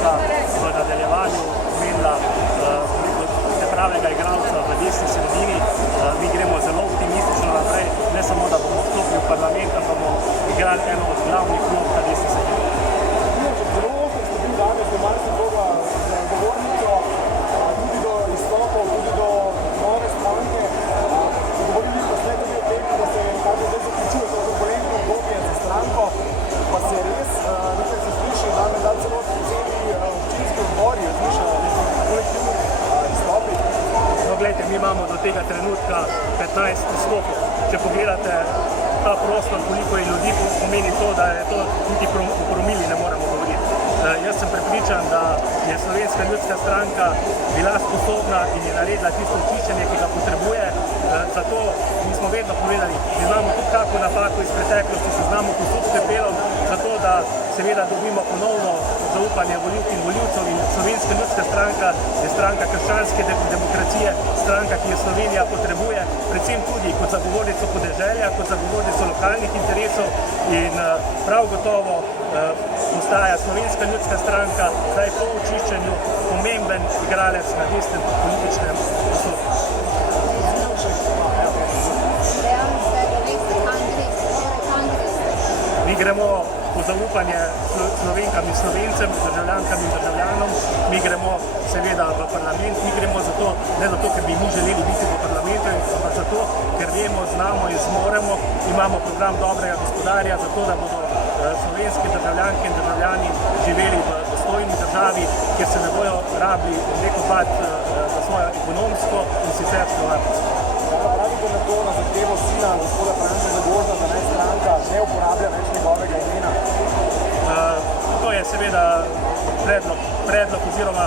stranka v nadaljevanju pomenila pravega igralca v desni sredini. Mi gremo zelo optimistično naprej, ne samo, da bomo vstopili v parlament, ampak bomo igrali eno od glavnih vlog na desni sredini. Zelo ostro ste bili danes do marsikoga z govornico, tudi do izstopov, tudi do nove stranke. Govorili pa ste tudi o tem, da se kaže zdaj zaključuje to turbulentno obdobje za stranko, pa se res nekaj se sliši, da celo celi občinski odbori razmišljajo o nekem kolektivnem izstopi. No, gledajte, mi imamo do tega trenutka 15 izstopov. Če pogledate ta prostor, koliko je ljudi, pomeni to, da je to niti v promili ne moremo govoriti. Jaz sem prepričan, da je Slovenska ljudska stranka bila sposobna in je naredila tisto očiščenje, ki ga potrebuje. Zato mi smo vedno povedali, da znamo tudi kako napako iz preteklosti, se znamo posud s pepelom, zato da seveda dobimo ponovno zaupanje volivk in volivcev. In Slovenska ljudska stranka je stranka krščanske demokracije, stranka, ki jo Slovenija potrebuje, predvsem tudi kot zagovornico podeželja, kot zagovornico lokalnih interesov in prav gotovo postaja Slovenska ljudska stranka zdaj po očiščenju pomemben igralec na desnem političnem prostoru. Mi gremo po zaupanje Slovenkam in Slovencem, državljankam in državljanom, mi gremo seveda v parlament, mi gremo zato, ne zato, ker bi mi želeli biti v parlamentu, ampak zato, ker vemo, znamo in zmoremo, imamo program dobrega gospodarja, zato da bodo slovenski državljanke in državljani živeli v dostojni državi, kjer se ne bojo rabili neko bati za svojo ekonomsko in sicersko varnost. Kaj pravite na to, na zahtevo sina gospoda Franca Zagožna, da naj stranka ne uporablja več njegovega imena? To je seveda predlog oziroma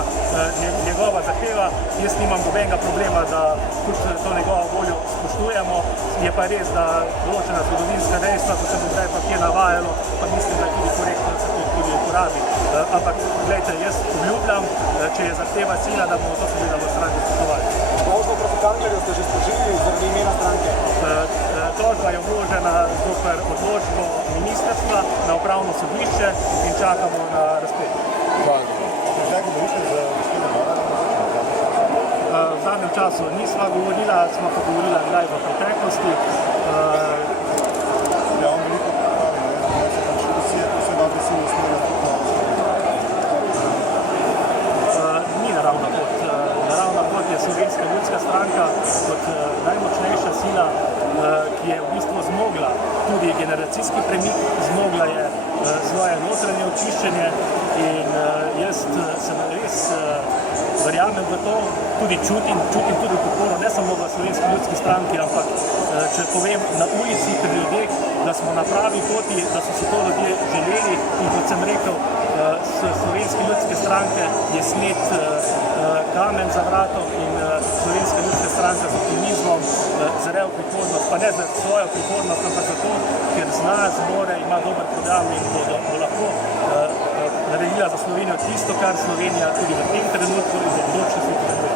njegova zahteva. Jaz nimam nobenega problema, da tudi to njegovo voljo spoštujemo. Je pa res, da določena zgodovinska dejstva, ko se bo zdaj pa kje navajalo, pa mislim, da je tudi korektno, da se to tudi uporabi. Ampak, gledajte, jaz obljubljam, če je zahteva sina, da bomo to seveda v stranki spoštovali. Tožbo proti Kanglerju ste že sprožili zaradi imena stranke? Tožba je vložena zoper odločbo ministrstva na upravno sodišče in čakamo na razplet. Zdaj govorite z gospodom Baranom? V zadnjem času nisva govorila, smo pa govorila kdaj v preteklosti. Ja, on veliko pravi, da se pač Rusija to vse dobre sile usmerja tudi na Ni naravna pot. Naravna pot je Slovenska ljudska stranka kot najmočnejša sila, ki je v bistvu zmogla tudi generacijski premik, zmogla je svoje notranje očiščenje in jaz sem res verjamem v to, tudi čutim tudi podporo ne samo v Slovenski ljudski stranki, ampak če povem na ulici pri ljudeh, da smo na pravi poti, da so si to ljudje želeli in kot sem rekel, s Slovenske ljudske stranke je snet kamen za vratom in Slovenska ljudska stranka z optimizmom zre v prihodnost, pa ne za svojo prihodnost, ampak zato, ker zna, zmore, ima dober program in bo lahko naredila za Slovenijo tisto, kar Slovenija tudi v tem trenutku in v bodočnosti potrebuje.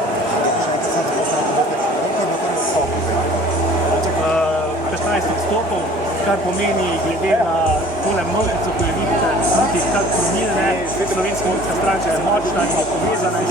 15 odstopov, kar pomeni glede na tole množico, ko jo vidite, niti kak promil ne, Slovenska ljudska stranka je močna in je povezana in